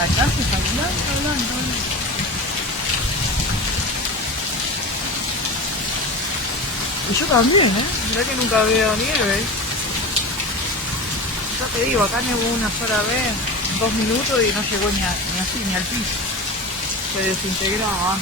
Acá se está hablando. Y yo también, mirá que nunca veo nieve. Ya te digo, acá nevó una sola vez, 2 minutos y no llegó ni así, ni al piso. Se desintegraba.